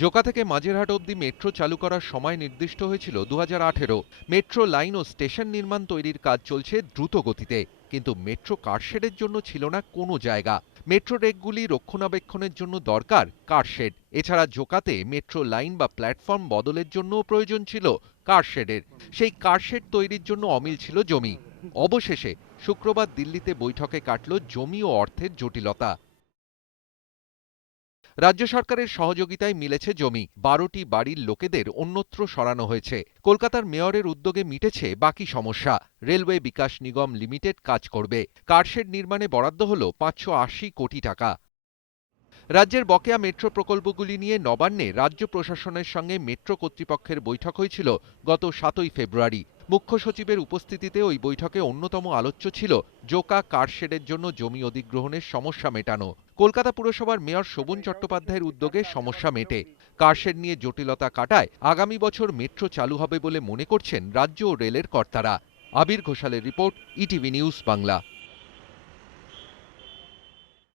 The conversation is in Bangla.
জোকা থেকে মাঝেরহাট অবধি মেট্রো চালু করার সময় নির্দিষ্ট হয়েছিল 2018। মেট্রো লাইন ও স্টেশন নির্মাণ তৈরির কাজ চলছে দ্রুত গতিতে, কিন্তু মেট্রো কারশেডের জন্য ছিল না কোনো জায়গা। মেট্রো রেকগুলি রক্ষণাবেক্ষণের জন্য দরকার কারশেড। এছাড়া জোকাতে মেট্রো লাইন বা প্ল্যাটফর্ম বদলের জন্যও প্রয়োজন ছিল কারশেডের। সেই কারশেড তৈরির জন্য অমিল ছিল জমি। অবশেষে শুক্রবার দিল্লিতে বৈঠকে কাটল জমি ও অর্থের জটিলতা। রাজ্য সরকারের সহযোগিতায় মিলেছে জমি, 12টি বাড়ির লোকেদের অন্যত্র সরানো হয়েছে। কলকাতার মেয়রের উদ্যোগে মিটেছে বাকি সমস্যা। রেলওয়ে বিকাশ নিগম লিমিটেড কাজ করবে। কারশেড নির্মাণে বরাদ্দ হল 580 কোটি টাকা। রাজ্যের বকেয়া মেট্রো প্রকল্পগুলি নিয়ে নবান্নে রাজ্য প্রশাসনের সঙ্গে মেট্রো কর্তৃপক্ষের বৈঠক হয়েছিল গত 7ই ফেব্রুয়ারি। মুখ্য সচিবের উপস্থিতিতে ওই বৈঠকে অন্যতম আলোচ্য ছিল জোকা কারশেডের জন্য জমি অধিগ্রহণের সমস্যা মেটানো। কলকাতা পুরসভার মেয়র শোভন চট্টোপাধ্যায়ের উদ্যোগে সমস্যা মেটে। কারশেড নিয়ে জটিলতা কাটায় আগামী বছর মেট্রো চালু হবে বলে মনে করছেন রাজ্য ও রেলের কর্তারা। আবির ঘোষালের রিপোর্ট, ইটিভি নিউজ বাংলা।